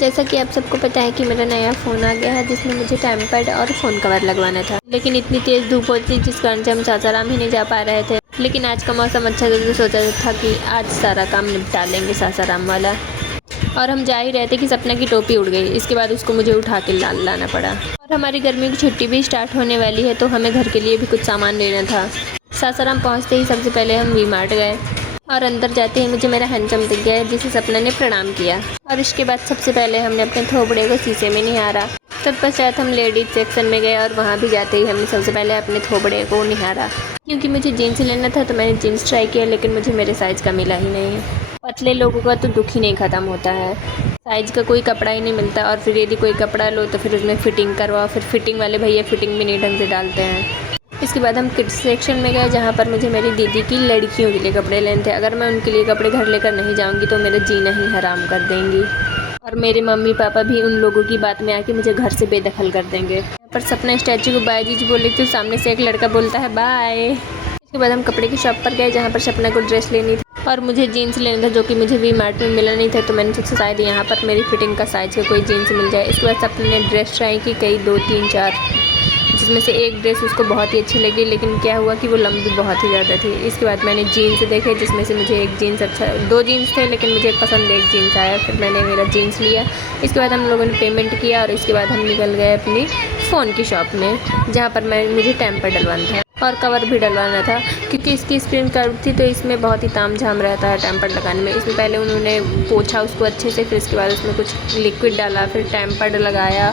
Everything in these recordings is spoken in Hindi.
जैसा कि आप सबको पता है कि मेरा नया फ़ोन आ गया है, जिसमें मुझे टाइम पैड और फ़ोन कवर लगवाना था। लेकिन इतनी तेज़ धूप होती जिस कारण से हम सासाराम ही नहीं जा पा रहे थे। लेकिन आज का मौसम अच्छा था तो सोचा था कि आज सारा काम निपटा लेंगे सासाराम वाला। और हम जा ही रहे थे कि सपना की टोपी उड़ गई। इसके बाद उसको मुझे उठा के लाना पड़ा। और हमारी गर्मी की छुट्टी भी स्टार्ट होने वाली है, तो हमें घर के लिए भी कुछ सामान लेना था। सासाराम पहुँचते ही सबसे पहले हम वी मार्ट गए और अंदर जाते ही मुझे मेरा हैंडसम दिख गया, जिसे सपना ने प्रणाम किया। और इसके बाद सबसे पहले हमने अपने थोबड़े को शीशे में निहारा। तत्पश्चात हम लेडीज सेक्शन में गए और वहाँ भी जाते ही हमने सबसे पहले अपने थोबड़े को निहारा। क्योंकि मुझे जीन्स लेना था तो मैंने जीन्स ट्राई किया, लेकिन मुझे मेरे साइज़ का मिला ही नहीं। पतले लोगों का तो दुख ही नहीं ख़त्म होता है, साइज़ का कोई कपड़ा ही नहीं मिलता। और फिर यदि कोई कपड़ा लो तो फिर उसमें फ़िटिंग करवाओ, फिर फ़िटिंग वाले भैया फ़िटिंग भी नहीं ढंग से डालते हैं। इसके बाद हम किड्स सेक्शन में गए, जहाँ पर मुझे मेरी दीदी की लड़कियों के लिए कपड़े लेने थे। अगर मैं उनके लिए कपड़े घर लेकर नहीं जाऊँगी तो मेरा जीना ही हराम कर देंगी। और मेरे मम्मी पापा भी उन लोगों की बात में आके मुझे घर से बेदखल कर देंगे। पर सपना स्टैचू को बाय जी बोली तो सामने से एक लड़का बोलता है बाय। इसके बाद हम कपड़े की शॉप पर गए, जहाँ पर सपना को ड्रेस लेनी थी और मुझे जीन्स लेना था, जो कि मुझे वी मार्ट में मिला नहीं था। तो मैंने सोचा शायद यहाँ पर मेरी फिटिंग का साइज़ का कोई जीन्स मिल जाए। इसके बाद सपना ने ड्रेस ट्राई की, कई 2 3 4, जिसमें से एक ड्रेस उसको बहुत ही अच्छी लगी, लेकिन क्या हुआ कि वो लंबी बहुत ही ज़्यादा थी। इसके बाद मैंने जीन्स देखे, जिसमें से मुझे एक जीन्स अच्छा, 2 जीन्स थे लेकिन मुझे पसंद एक जीन्स आया। फिर मैंने मेरा जीन्स लिया। इसके बाद हम लोगों ने पेमेंट किया और इसके बाद हम निकल गए अपनी फ़ोन की शॉप में, जहाँ पर मुझे टेम्पर डलवाना था और कवर भी डलवाना था। क्योंकि इसकी स्क्रीन कर्व थी तो इसमें बहुत ही तामझाम रहता है टेम्पर लगाने में। इसमें पहले उन्होंने पोंछा उसको अच्छे से, फिर इसके बाद उसमें कुछ लिक्विड डाला, फिर टेम्पर लगाया।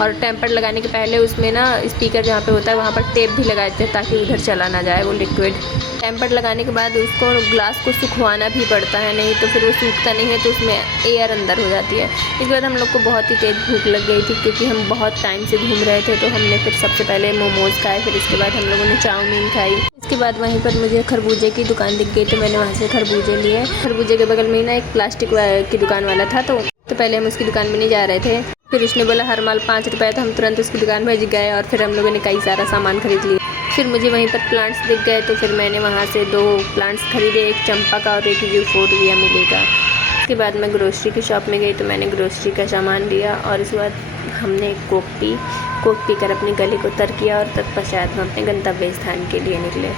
और टेम्पर लगाने के पहले उसमें ना स्पीकर जहाँ पे होता है वहाँ पर टेप भी लगाए थे, ताकि उधर चला ना जाए वो लिक्विड। टेम्पर लगाने के बाद उसको ग्लास को सुखवाना भी पड़ता है, नहीं तो फिर वो सूखता नहीं है, तो उसमें एयर अंदर हो जाती है। इसके बाद हम लोग को बहुत ही तेज़ भूख लग गई थी, क्योंकि हम बहुत टाइम से घूम रहे थे। तो हमने फिर सबसे पहले मोमोज़ खाए, फिर इसके बाद हम लोगों ने चाउमीन खाई। इसके बाद वहीं पर मुझे खरबूजे की दुकान दिख गई, तो मैंने वहाँ से खरबूजे लिए। खरबूजे के बगल में ही ना एक प्लास्टिक की दुकान वाला था, तो पहले हम उसकी दुकान में नहीं जा रहे थे। फिर उसने बोला हर माल 5 रुपये, तो हम तुरंत उसकी दुकान में गए और फिर हम लोगों ने कई सारा सामान खरीद लिया। फिर मुझे वहीं पर प्लांट्स दिख गए, तो फिर मैंने वहाँ से 2 प्लांट्स खरीदे, एक चंपा का और एक यूफोर्बिया मिलेगा। इसके बाद मैं ग्रोसरी की शॉप में गई, तो मैंने ग्रोसरी का सामान लिया और इसके बाद हमने कोक पीकर अपने गले को तर किया और तत्पश्चात हम अपने गंतव्य स्थान के लिए निकले।